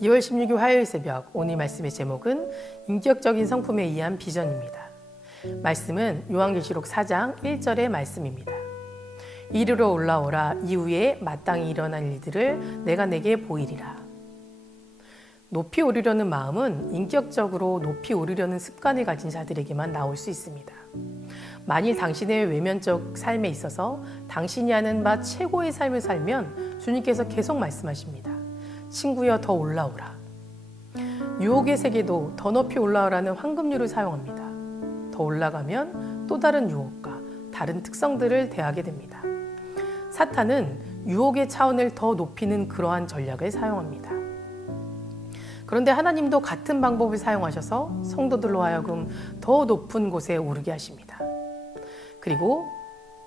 2월 16일 화요일 새벽, 오늘 말씀의 제목은 인격적인 성품에 의한 비전입니다. 말씀은 요한계시록 4장 1절의 말씀입니다. 이리로 올라오라. 이후에 마땅히 일어날 일들을 내가 내게 보이리라. 높이 오르려는 마음은 인격적으로 높이 오르려는 습관을 가진 자들에게만 나올 수 있습니다. 만일 당신의 외면적 삶에 있어서 당신이 하는 바 최고의 삶을 살면 주님께서 계속 말씀하십니다. 친구여, 더 올라오라. 유혹의 세계도 더 높이 올라오라는 황금률을 사용합니다. 더 올라가면 또 다른 유혹과 다른 특성들을 대하게 됩니다. 사탄은 유혹의 차원을 더 높이는 그러한 전략을 사용합니다. 그런데 하나님도 같은 방법을 사용하셔서 성도들로 하여금 더 높은 곳에 오르게 하십니다. 그리고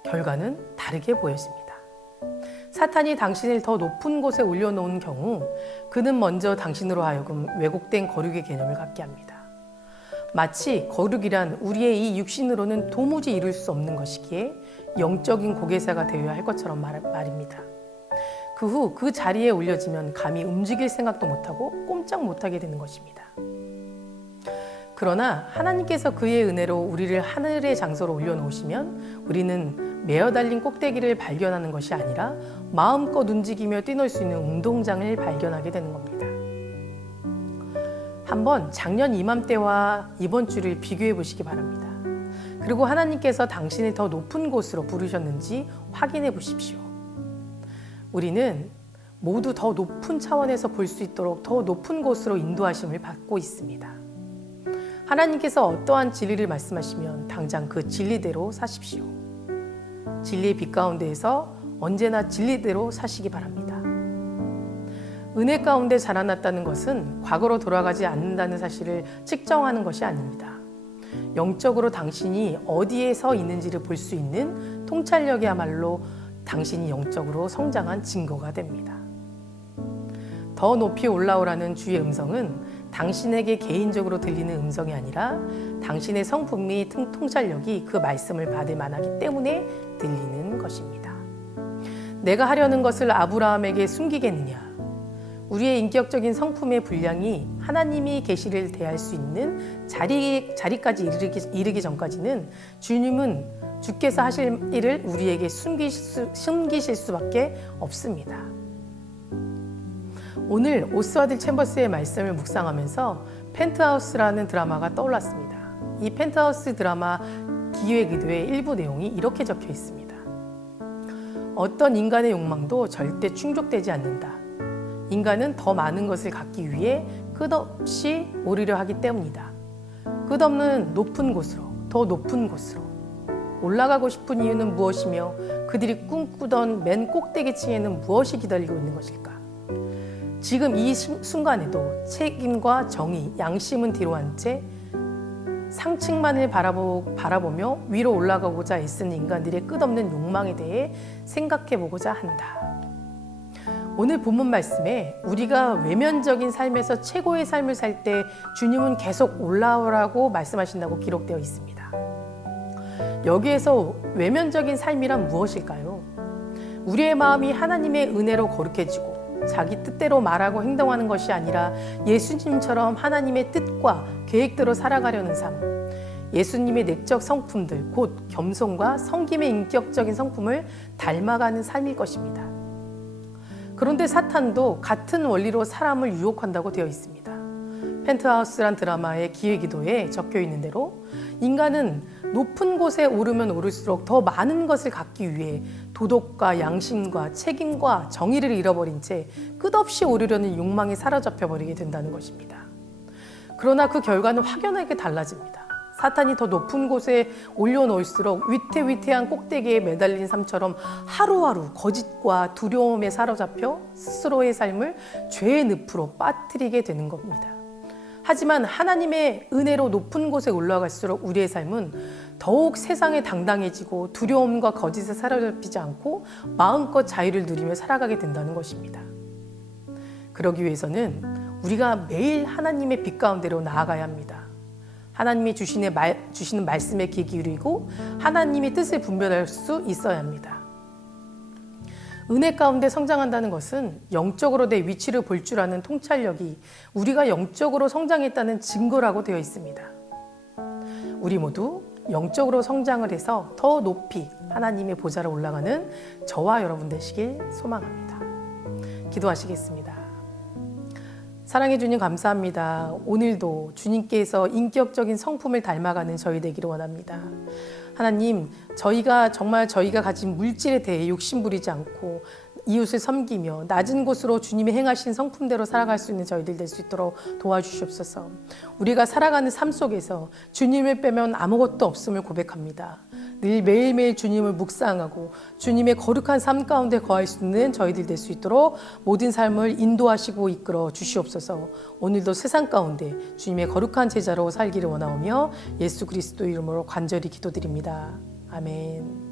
결과는 다르게 보여집니다. 사탄이 당신을 더 높은 곳에 올려놓은 경우 그는 먼저 당신으로 하여금 왜곡된 거룩의 개념을 갖게 합니다. 마치 거룩이란 우리의 이 육신으로는 도무지 이룰 수 없는 것이기에 영적인 고개사가 되어야 할 것처럼 말입니다. 그 후 그 자리에 올려지면 감히 움직일 생각도 못하고 꼼짝 못하게 되는 것입니다. 그러나 하나님께서 그의 은혜로 우리를 하늘의 장소로 올려놓으시면 우리는 메어 달린 꼭대기를 발견하는 것이 아니라 마음껏 움직이며 뛰놀 수 있는 운동장을 발견하게 되는 겁니다. 한번 작년 이맘때와 이번 주를 비교해 보시기 바랍니다. 그리고 하나님께서 당신을 더 높은 곳으로 부르셨는지 확인해 보십시오. 우리는 모두 더 높은 차원에서 볼 수 있도록 더 높은 곳으로 인도하심을 받고 있습니다. 하나님께서 어떠한 진리를 말씀하시면 당장 그 진리대로 사십시오. 진리의 빛 가운데에서 언제나 진리대로 사시기 바랍니다. 은혜 가운데 자라났다는 것은 과거로 돌아가지 않는다는 사실을 측정하는 것이 아닙니다. 영적으로 당신이 어디에 서 있는지를 볼 수 있는 통찰력이야말로 당신이 영적으로 성장한 증거가 됩니다. 더 높이 올라오라는 주의 음성은 당신에게 개인적으로 들리는 음성이 아니라 당신의 성품 및 통찰력이 그 말씀을 받을 만하기 때문에 들리는 것입니다. 내가 하려는 것을 아브라함에게 숨기겠느냐? 우리의 인격적인 성품의 분량이 하나님이 계시를 대할 수 있는 자리까지 이르기 전까지는 주님은 주께서 하실 일을 우리에게 숨기실 수밖에 없습니다. 오늘 오스와드 챔버스의 말씀을 묵상하면서 펜트하우스라는 드라마가 떠올랐습니다. 이 펜트하우스 드라마 기획의도의 일부 내용이 이렇게 적혀 있습니다. 어떤 인간의 욕망도 절대 충족되지 않는다. 인간은 더 많은 것을 갖기 위해 끝없이 오르려 하기 때문이다. 끝없는 높은 곳으로, 더 높은 곳으로 올라가고 싶은 이유는 무엇이며 그들이 꿈꾸던 맨 꼭대기층에는 무엇이 기다리고 있는 것일까? 지금 이 순간에도 책임과 정의, 양심은 뒤로 한 채 상층만을 바라보며 위로 올라가고자 애쓰는 인간들의 끝없는 욕망에 대해 생각해보고자 한다. 오늘 본문 말씀에 우리가 외면적인 삶에서 최고의 삶을 살 때 주님은 계속 올라오라고 말씀하신다고 기록되어 있습니다. 여기에서 외면적인 삶이란 무엇일까요? 우리의 마음이 하나님의 은혜로 거룩해지고 자기 뜻대로 말하고 행동하는 것이 아니라 예수님처럼 하나님의 뜻과 계획대로 살아가려는 삶, 예수님의 내적 성품들, 곧 겸손과 섬김의 인격적인 성품을 닮아가는 삶일 것입니다. 그런데 사탄도 같은 원리로 사람을 유혹한다고 되어 있습니다. 펜트하우스란 드라마의 기획의도에 적혀 있는 대로 인간은 높은 곳에 오르면 오를수록 더 많은 것을 갖기 위해 도덕과 양심과 책임과 정의를 잃어버린 채 끝없이 오르려는 욕망에 사로잡혀 버리게 된다는 것입니다. 그러나 그 결과는 확연하게 달라집니다. 사탄이 더 높은 곳에 올려놓을수록 위태위태한 꼭대기에 매달린 삶처럼 하루하루 거짓과 두려움에 사로잡혀 스스로의 삶을 죄의 늪으로 빠뜨리게 되는 겁니다. 하지만 하나님의 은혜로 높은 곳에 올라갈수록 우리의 삶은 더욱 세상에 당당해지고 두려움과 거짓에 사로잡히지 않고 마음껏 자유를 누리며 살아가게 된다는 것입니다. 그러기 위해서는 우리가 매일 하나님의 빛 가운데로 나아가야 합니다. 하나님이 주시는 말씀에 귀 기울이고 하나님의 뜻을 분별할 수 있어야 합니다. 은혜 가운데 성장한다는 것은 영적으로 내 위치를 볼 줄 아는 통찰력이 우리가 영적으로 성장했다는 증거라고 되어 있습니다. 우리 모두 영적으로 성장을 해서 더 높이 하나님의 보좌로 올라가는 저와 여러분 되시길 소망합니다. 기도하시겠습니다. 사랑해 주님 감사합니다. 오늘도 주님께서 인격적인 성품을 닮아가는 저희 되기를 원합니다. 하나님, 저희가 가진 물질에 대해 욕심 부리지 않고 이웃을 섬기며 낮은 곳으로 주님이 행하신 성품대로 살아갈 수 있는 저희들 될 수 있도록 도와주시옵소서. 우리가 살아가는 삶 속에서 주님을 빼면 아무것도 없음을 고백합니다. 늘 매일매일 주님을 묵상하고 주님의 거룩한 삶 가운데 거할 수 있는 저희들 될 수 있도록 모든 삶을 인도하시고 이끌어 주시옵소서. 오늘도 세상 가운데 주님의 거룩한 제자로 살기를 원하오며 예수 그리스도 이름으로 간절히 기도드립니다. 아멘.